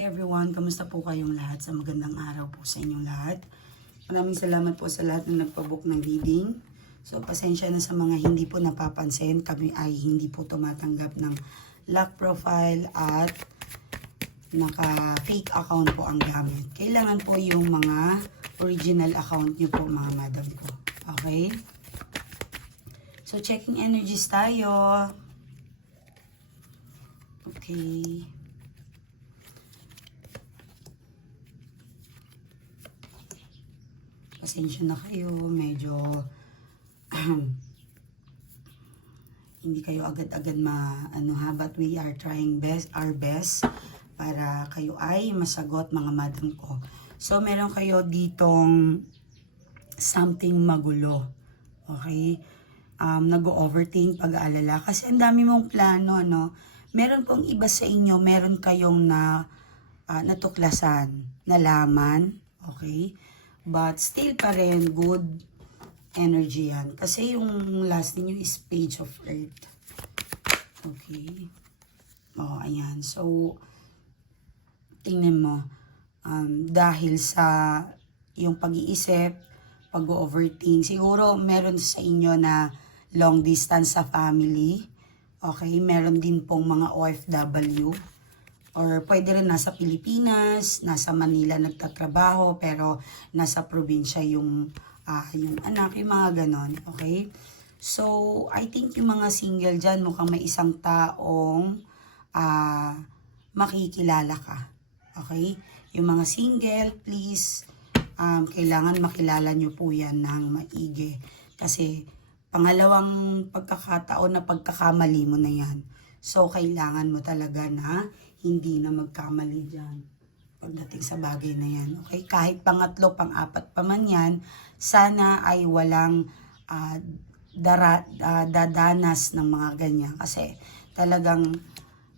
everyone, kamusta po kayong lahat sa magandang araw po sa inyong lahat. Maraming salamat po sa lahat ng nagpabook ng reading. So, pasensya na sa mga hindi po napapansin. Kami ay hindi po tumatanggap ng lock profile at naka-fake account po ang gamit. Kailangan po yung mga original account nyo po mga madam ko. Okay? So, checking energies tayo. Okay. Pasensya na kayo, medyo hindi kayo agad-agad ma ano ha, but we are trying best our best para kayo ay masagot mga madam ko. So meron kayo ditong something magulo. Okay? Um, nag-overthink, pag-aalala. Kasi ang dami mong plano, no? Meron pong iba sa inyo, meron kayong na ah, natuklasan, nalaman, okay? But still pa rin good energy yan. Kasi yung last ninyo is page of earth. Okay. Oh, ayan. So, tingnan mo. Um, dahil sa yung pag-iisip, pag-overthink, siguro meron sa inyo na long distance sa family. Okay, meron din pong mga OFW or pwede rin nasa Pilipinas, nasa Manila nagtatrabaho, pero nasa probinsya yung, ah, yung anak, yung mga ganon, okay? So, I think yung mga single dyan, mukhang may isang taong ah, makikilala ka, okay? Yung mga single, please, um, kailangan makilala nyo po yan ng maigi. Kasi, pangalawang pagkakataon na pagkakamali mo na yan. So, kailangan mo talaga na hindi na magkamali dyan pagdating sa bagay na yan. Okay? Kahit pangatlo, pang-apat pa man yan, sana ay walang ah, dara, ah, dadanas ng mga ganyan. Kasi talagang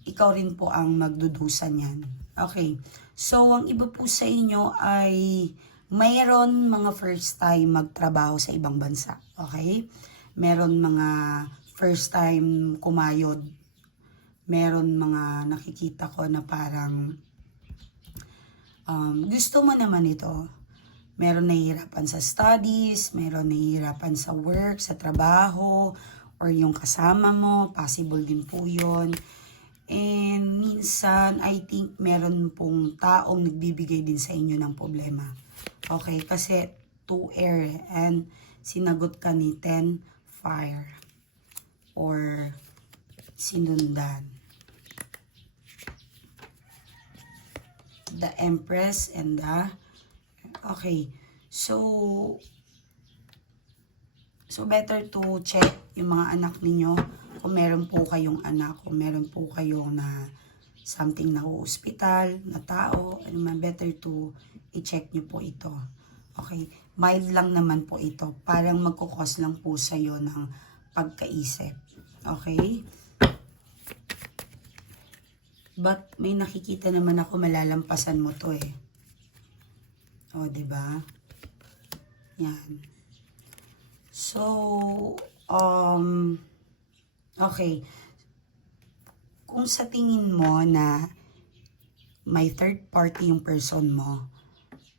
ikaw rin po ang magdudusan yan. Okay. So, ang iba po sa inyo ay mayroon mga first time magtrabaho sa ibang bansa. Okay? Meron mga first time kumayod meron mga nakikita ko na parang um, gusto mo naman ito. Meron nahihirapan sa studies, meron nahihirapan sa work, sa trabaho, or yung kasama mo, possible din po yun. And minsan, I think meron pong taong nagbibigay din sa inyo ng problema. Okay, kasi 2 air eh, and sinagot ka ni 10 fire or sinundan. The Empress and the Okay. So So better to check yung mga anak ninyo kung meron po kayong anak, kung meron po kayong na something na hospital, na tao, ano man, better to i-check nyo po ito. Okay? Mild lang naman po ito. Parang magkukos lang po sa'yo ng pagkaisip. Okay? But may nakikita naman ako malalampasan mo to eh. O, di ba? Yan. So, um, okay. Kung sa tingin mo na may third party yung person mo,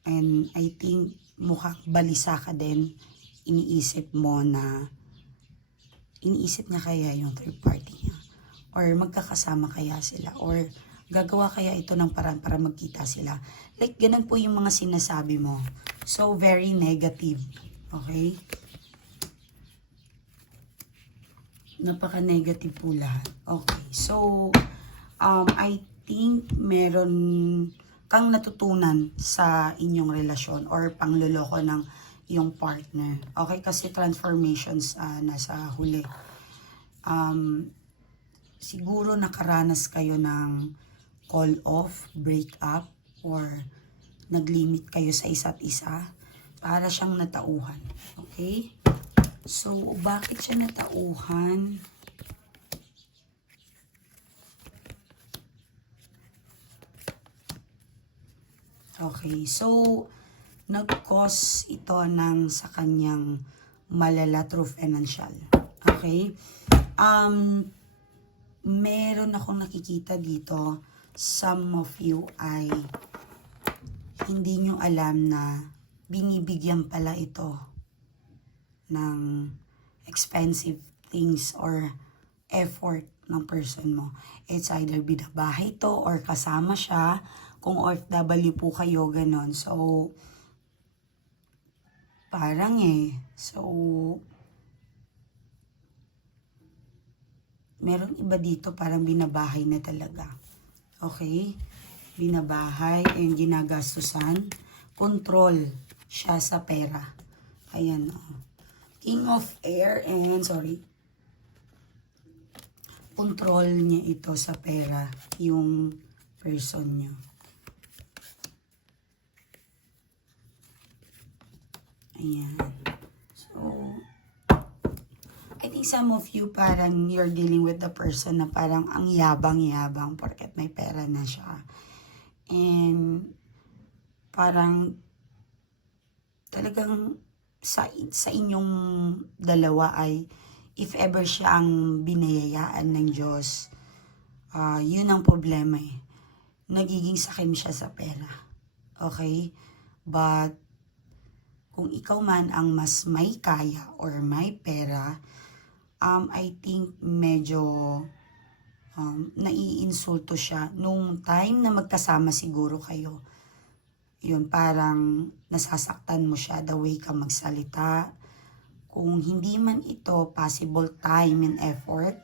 and I think mukhang balisa ka din, iniisip mo na iniisip niya kaya yung third party niya or magkakasama kaya sila or gagawa kaya ito ng paraan para magkita sila. Like, ganun po yung mga sinasabi mo. So, very negative. Okay? Napaka-negative po lahat. Okay. So, um, I think meron kang natutunan sa inyong relasyon or pangluloko ng iyong partner. Okay? Kasi transformations ah, nasa huli. Um, siguro nakaranas kayo ng call off, break up, or naglimit kayo sa isa't isa para siyang natauhan. Okay? So, bakit siya natauhan? Okay, so nag-cause ito ng sa kanyang malala through financial. Okay? Um, meron akong nakikita dito some of you ay hindi nyo alam na binibigyan pala ito ng expensive things or effort ng person mo. It's either binabahay to or kasama siya. Kung OFW po kayo, ganon. So, parang eh. So, meron iba dito parang binabahay na talaga. Okay? Binabahay, yung ginagastusan. Control siya sa pera. Ayan, oh. King of Air and, sorry, control niya ito sa pera, yung person niya. Ayan. So, I think some of you parang you're dealing with the person na parang ang yabang-yabang porket may pera na siya. And parang talagang sa, sa inyong dalawa ay if ever siya ang binayayaan ng Diyos, ah, yun ang problema eh. Nagiging sakim siya sa pera. Okay? But, kung ikaw man ang mas may kaya or may pera, um, I think medyo um, naiinsulto siya nung time na magkasama siguro kayo. Yun, parang nasasaktan mo siya the way ka magsalita. Kung hindi man ito possible time and effort,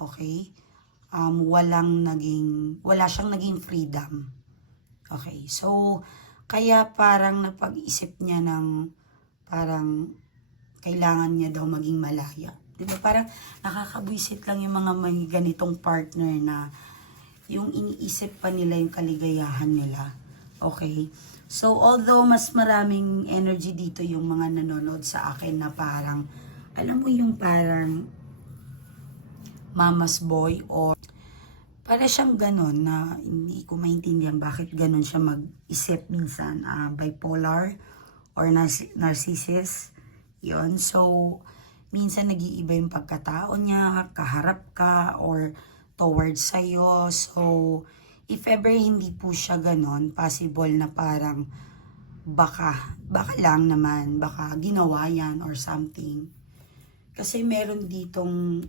okay, um, walang naging, wala siyang naging freedom. Okay, so, kaya parang napag-isip niya ng parang kailangan niya daw maging malaya. Di ba? Parang nakakabwisit lang yung mga may ganitong partner na yung iniisip pa nila yung kaligayahan nila. Okay? So, although mas maraming energy dito yung mga nanonood sa akin na parang, alam mo yung parang mama's boy or para siyang ganon na hindi ko maintindihan bakit ganon siya mag-isip minsan. ah, bipolar or narci- narcissist. yon So, minsan nag-iiba yung pagkatao niya, kaharap ka, or towards sa'yo. So, if ever hindi po siya ganon, possible na parang baka, baka lang naman, baka ginawa yan or something. Kasi meron ditong,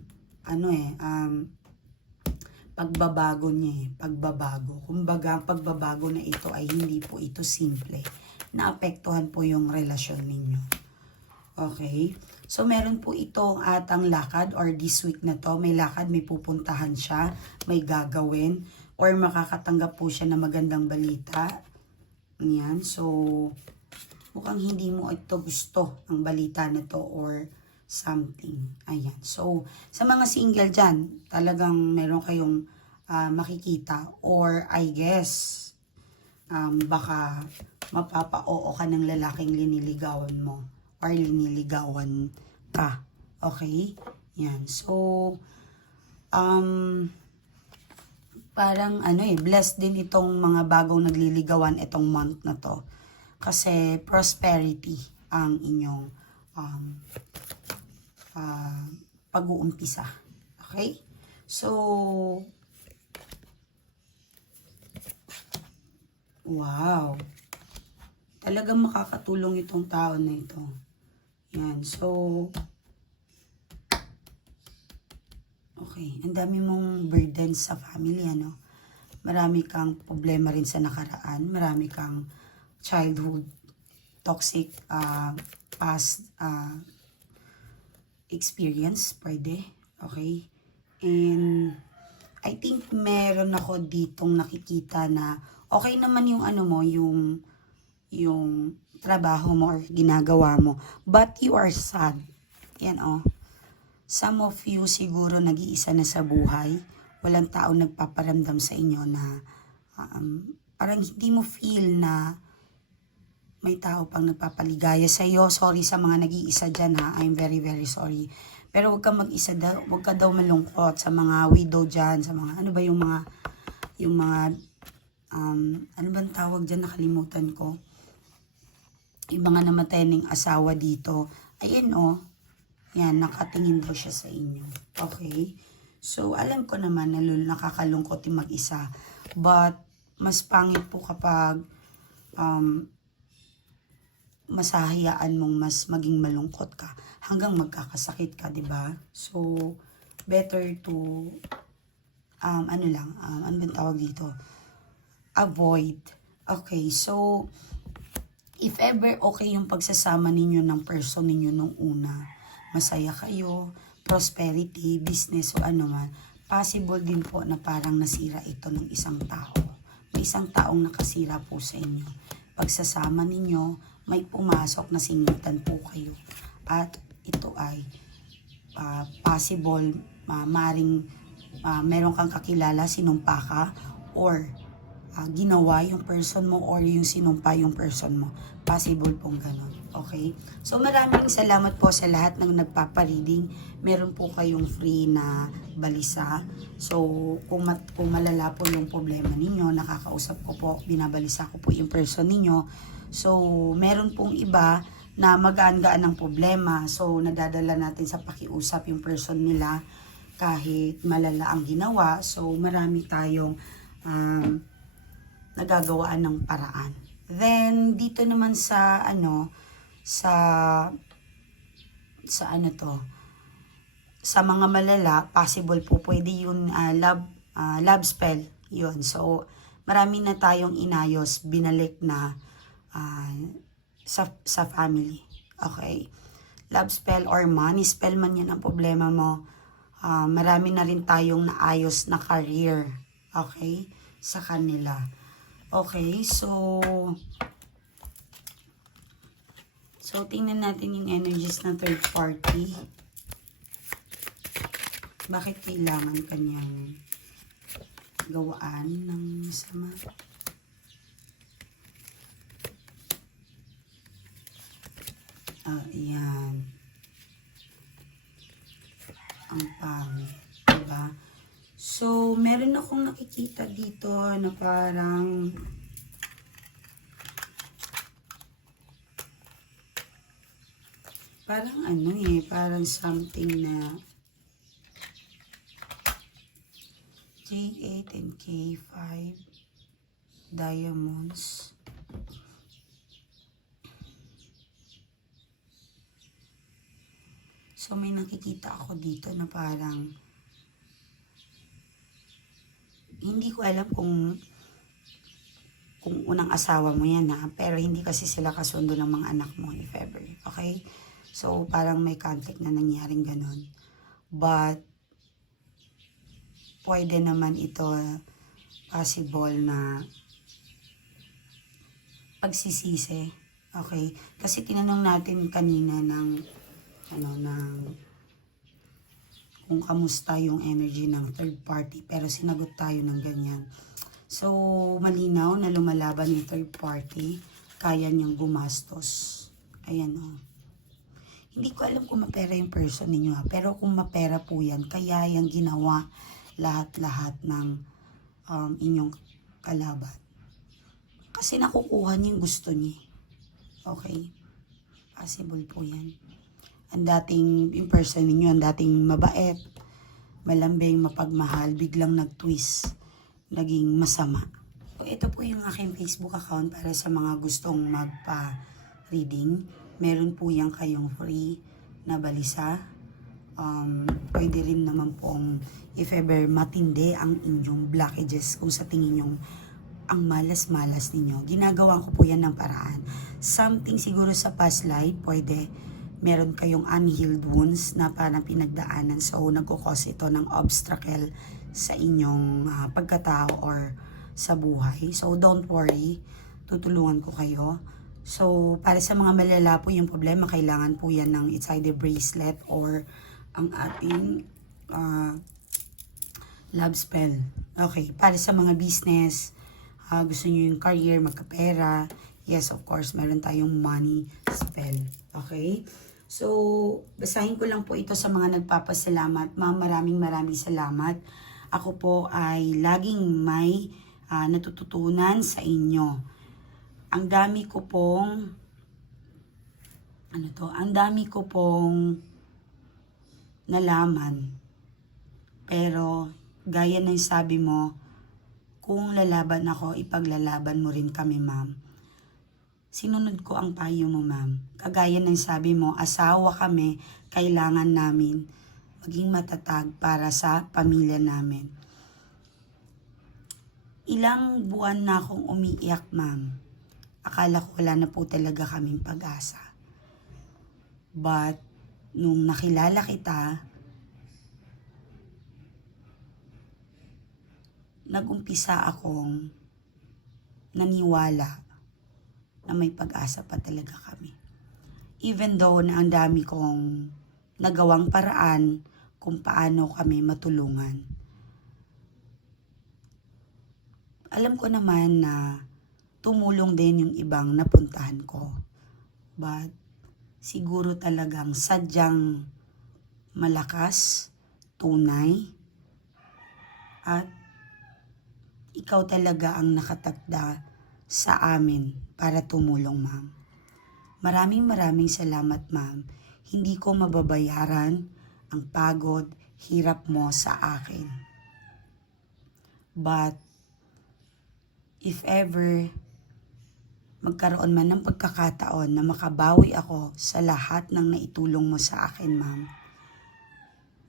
ano eh, um, pagbabago niya eh, pagbabago. Kumbaga, ang pagbabago na ito ay hindi po ito simple. Naapektuhan po yung relasyon ninyo. Okay? So, meron po ito atang lakad or this week na to, may lakad, may pupuntahan siya, may gagawin, or makakatanggap po siya ng magandang balita. Yan. So, mukhang hindi mo ito gusto ang balita na to or something. Ayan. So, sa mga single dyan, talagang meron kayong ah, makikita or I guess, um, baka mapapa-oo ka ng lalaking liniligawan mo or liniligawan ka. Okay? Yan. So, um, parang ano eh, blessed din itong mga bagong nagliligawan itong month na to. Kasi prosperity ang inyong um, ah, pag-uumpisa. Okay? So, wow. Talagang makakatulong itong tao na ito. Yan. So, okay. Ang dami mong burdens sa family, ano? Marami kang problema rin sa nakaraan. Marami kang childhood toxic uh, past uh, experience, pwede. Okay? And I think meron ako ditong nakikita na okay naman yung ano mo, yung yung trabaho mo or ginagawa mo. But you are sad. Yan oh. Some of you siguro nag-iisa na sa buhay. Walang tao nagpaparamdam sa inyo na um, parang hindi mo feel na may tao pang nagpapaligaya sa iyo. Sorry sa mga nag-iisa dyan ha. I'm very very sorry. Pero wag ka mag-isa daw, wag ka daw malungkot sa mga widow dyan, sa mga ano ba yung mga yung mga um, ano bang tawag dyan nakalimutan ko. Yung mga namatay ng asawa dito. Ayan oh. Yan, nakatingin daw siya sa inyo. Okay? So, alam ko naman na lul- nakakalungkot yung mag-isa. But, mas pangit po kapag um, masahayaan mong mas maging malungkot ka hanggang magkakasakit ka, di ba? So, better to, um, ano lang, um, ano bang tawag dito? Avoid. Okay, so, if ever okay yung pagsasama ninyo ng person ninyo nung una, masaya kayo, prosperity, business, o ano man, possible din po na parang nasira ito ng isang tao. May isang taong nakasira po sa inyo. Pagsasama ninyo, may pumasok na singitan po kayo. At ito ay ah, possible, uh, maring ah, meron kang kakilala, sinumpa ka, or ah, ginawa yung person mo or yung sinumpa yung person mo. Possible pong ganun. Okay? So maraming salamat po sa lahat ng nagpapareading. Meron po kayong free na balisa. So kung, mat, kung malala po yung problema ninyo, nakakausap ko po, binabalisa ko po yung person ninyo. So meron pong iba na magaan-gaan ng problema. So nadadala natin sa pakiusap yung person nila kahit malala ang ginawa. So marami tayong um, nagagawaan ng paraan. Then, dito naman sa, ano, sa, sa ano to, sa mga malala, possible po pwede yun ah, love, ah, love spell. Yun. So, marami na tayong inayos, binalik na ah, sa, sa family. Okay? Love spell or money spell man yan ang problema mo. Ah, marami na rin tayong naayos na career. Okay? Sa kanila. Okay, so... So, tingnan natin yung energies ng third party. Bakit kailangan kanyang gawaan ng masama? Ah, yan. Ang pangit. Diba? So, meron akong nakikita dito na parang parang ano eh, parang something na J8 and K5 diamonds. So, may nakikita ako dito na parang hindi ko alam kung kung unang asawa mo yan ha, pero hindi kasi sila kasundo ng mga anak mo if ever, okay? So, parang may conflict na nangyaring ganun. But, pwede naman ito possible na pagsisisi, okay? Kasi tinanong natin kanina ng ano, ng kung kamusta yung energy ng third party pero sinagot tayo ng ganyan. So, malinaw na lumalaban yung third party, kaya niyang gumastos. Ayan o. Hindi ko alam kung mapera yung person ninyo ha, pero kung mapera po yan, kaya yung ginawa lahat-lahat ng um, inyong kalaban. Kasi nakukuha niya yung gusto niya. Okay? Possible po yan ang dating in person ninyo, ang dating mabait, malambing, mapagmahal, biglang nag-twist, naging masama. So, ito po yung aking Facebook account para sa mga gustong magpa-reading. Meron po yan kayong free na balisa. Um, pwede rin naman pong if ever matindi ang inyong blockages kung sa tingin nyong ang malas-malas ninyo. Ginagawa ko po yan ng paraan. Something siguro sa past life, pwede meron kayong unhealed wounds na parang pinagdaanan. So, nagkukos ito ng obstacle sa inyong ah, pagkatao or sa buhay. So, don't worry. Tutulungan ko kayo. So, para sa mga malala po yung problema, kailangan po yan ng it's either bracelet or ang ating ah, love spell. Okay, para sa mga business, ah, gusto nyo yung career, magkapera, yes, of course, meron tayong money spell. Okay? So, basahin ko lang po ito sa mga nagpapasalamat. Ma'am, maraming maraming salamat. Ako po ay laging may ah, natututunan sa inyo. Ang dami ko pong ano to, ang dami ko pong nalaman. Pero, gaya ng sabi mo, kung lalaban ako, ipaglalaban mo rin kami, ma'am. Sinunod ko ang payo mo, ma'am. Kagaya ng sabi mo, asawa kami, kailangan namin maging matatag para sa pamilya namin. Ilang buwan na akong umiiyak, ma'am. Akala ko wala na po talaga kaming pag-asa. But, nung nakilala kita, nagumpisa akong naniwala na may pag-asa pa talaga kami. Even though na ang dami kong nagawang paraan kung paano kami matulungan. Alam ko naman na tumulong din yung ibang napuntahan ko. But siguro talagang sadyang malakas, tunay, at ikaw talaga ang nakatakda sa amin para tumulong, ma'am. Maraming maraming salamat, ma'am. Hindi ko mababayaran ang pagod, hirap mo sa akin. But, if ever magkaroon man ng pagkakataon na makabawi ako sa lahat ng naitulong mo sa akin, ma'am,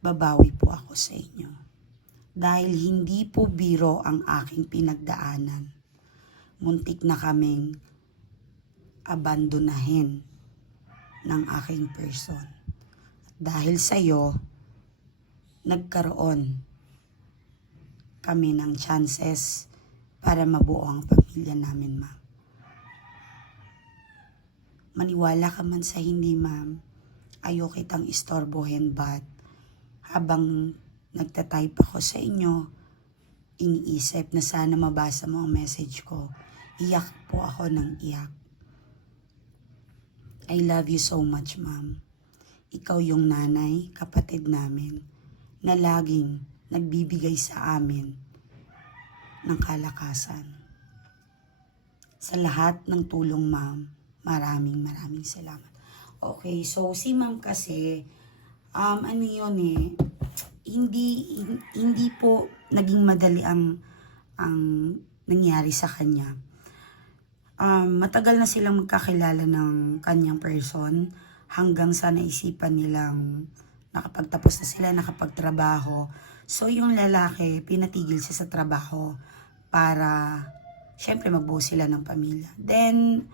babawi po ako sa inyo dahil hindi po biro ang aking pinagdaanan. Muntik na kaming abandonahin ng aking person. Dahil sa iyo, nagkaroon kami ng chances para mabuo ang pamilya namin, ma'am. Maniwala ka man sa hindi, ma'am. Ayaw kitang istorbohin, but habang nagtatype ako sa inyo, iniisip na sana mabasa mo ang message ko. Iyak po ako ng iyak. I love you so much, ma'am. Ikaw yung nanay, kapatid namin, na laging nagbibigay sa amin ng kalakasan. Sa lahat ng tulong, ma'am, maraming maraming salamat. Okay, so si ma'am kasi, um, ano yun eh, hindi hin- hindi po naging madali ang ang nangyari sa kanya. Um, matagal na silang magkakilala ng kanyang person hanggang sa naisipan nilang nakapagtapos na sila, nakapagtrabaho. So yung lalaki, pinatigil siya sa trabaho para syempre magbuo sila ng pamilya. Then,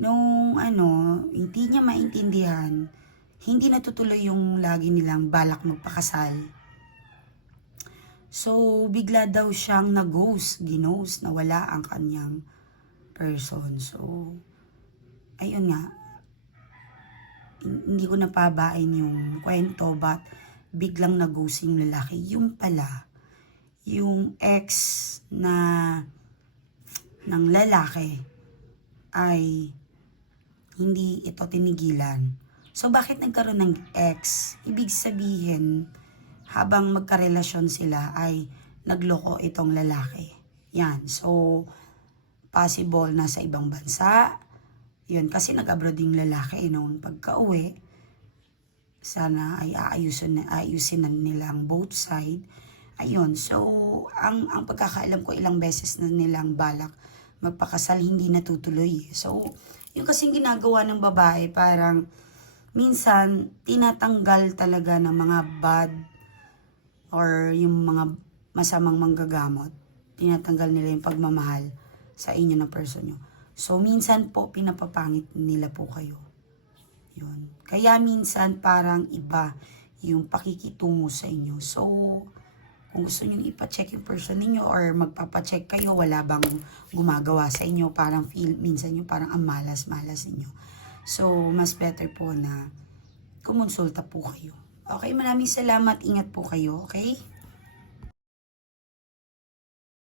nung ano, hindi niya maintindihan, hindi natutuloy yung lagi nilang balak magpakasal. So, bigla daw siyang nag-ghost, ginost, nawala ang kanyang person. So, ayun nga, hin- hindi ko napabain yung kwento, but biglang nag-ghost yung lalaki. Yung pala, yung ex na ng lalaki ay hindi ito tinigilan. So, bakit nagkaroon ng ex? Ibig sabihin, habang magkarelasyon sila ay nagloko itong lalaki. Yan. So, possible na sa ibang bansa. Yun, kasi nag-abroad yung lalaki noong pagka-uwi. Sana ay aayusin, aayusin na nilang both side. Ayun, so, ang, ang pagkakaalam ko ilang beses na nilang balak magpakasal, hindi natutuloy. So, yung kasing ginagawa ng babae, parang minsan tinatanggal talaga ng mga bad or yung mga masamang manggagamot. Tinatanggal nila yung pagmamahal sa inyo ng person nyo. So, minsan po, pinapapangit nila po kayo. Yun. Kaya minsan parang iba yung pakikitungo sa inyo. So, kung gusto nyo ipacheck yung person ninyo or magpapacheck kayo, wala bang gumagawa sa inyo, parang feel, minsan yung parang ang malas-malas ninyo. So, mas better po na kumonsulta po kayo. Okay, maraming salamat. Ingat po kayo, okay?